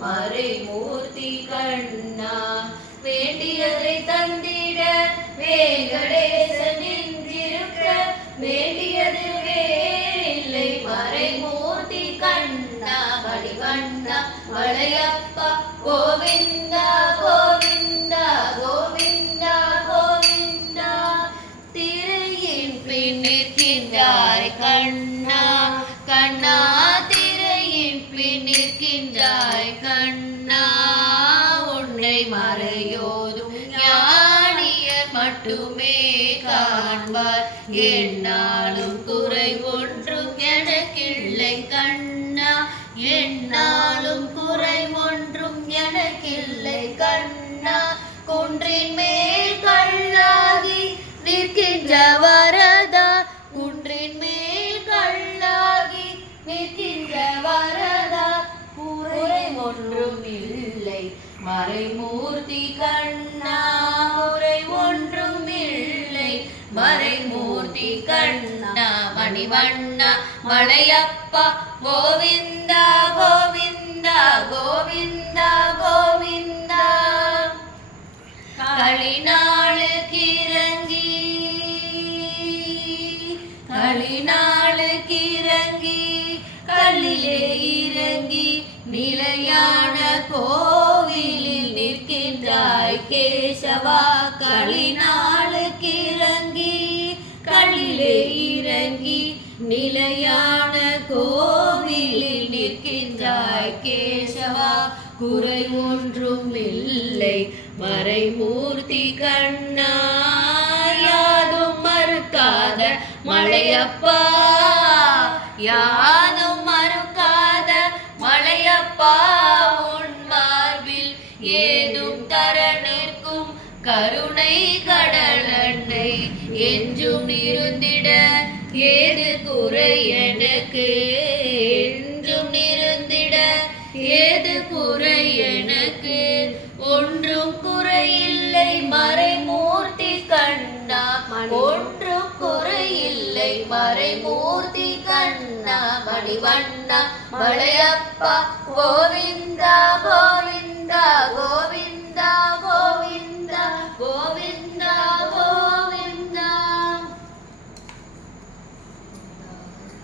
மறைமூர்த்தி கண்ணா வேண்டியதை தந்திட வேங்கடேசன் நின்றிருக்க வேண்டியது வேறில்லை மறைமூர்த்தி கண்ணா வடிவண்ணா வளையப்பா கோவிந்தா கோவிந்தா கோவிந்தா கோவிந்தா. திரையின் பின் நிற்கின்றாய் கண்ணா கண்ணா திரையின் பின் நிற்கின்றாய் மறையோதும் ஞானியர் மட்டுமே காண்பார். என்னாலும் குறை ஒன்றும் எனக்கில்லை கண்ணா. என்னாலும் குறை ஒன்றும் எனக்கில்லை கண்ணா. குன்றின் மேல் மறைமூர்த்தி கண்ணா குறை ஒன்றும் இல்லை. மறைமூர்த்தி கண்ணா மணிவண்ணா மலையப்பா கோவிந்தா கோவிந்தா கோவிந்தா கோவிந்தா. களிநாளு கிரங்கி களிநாளு கிரங்கி கல்லிலே இறங்கி நிலையான கோ கேசவா களிநாளுக்கு இறங்கி களிலே இறங்கி நிலையான கோவிலில் நிற்கின்றாய் கேசவா. குறை ஒன்றும் இல்லை மறைமூர்த்தி கண்ணா யாதும் மறுக்காத மழையப்பா யாதும் என்றும் இருந்திட ஏது குறை எனக்கு? என்றும் இருந்திட ஏது குறை எனக்கு? ஒன்றும் குறையில்லை மறைமூர்த்தி கண்ணா. ஒன்றும் குறையில்லை மறைமூர்த்தி கண்ணா. மணிவண்ணா மலையப்பா கோவிந்தா கோவிந்தா கோவிந்தா கோவிந்தா.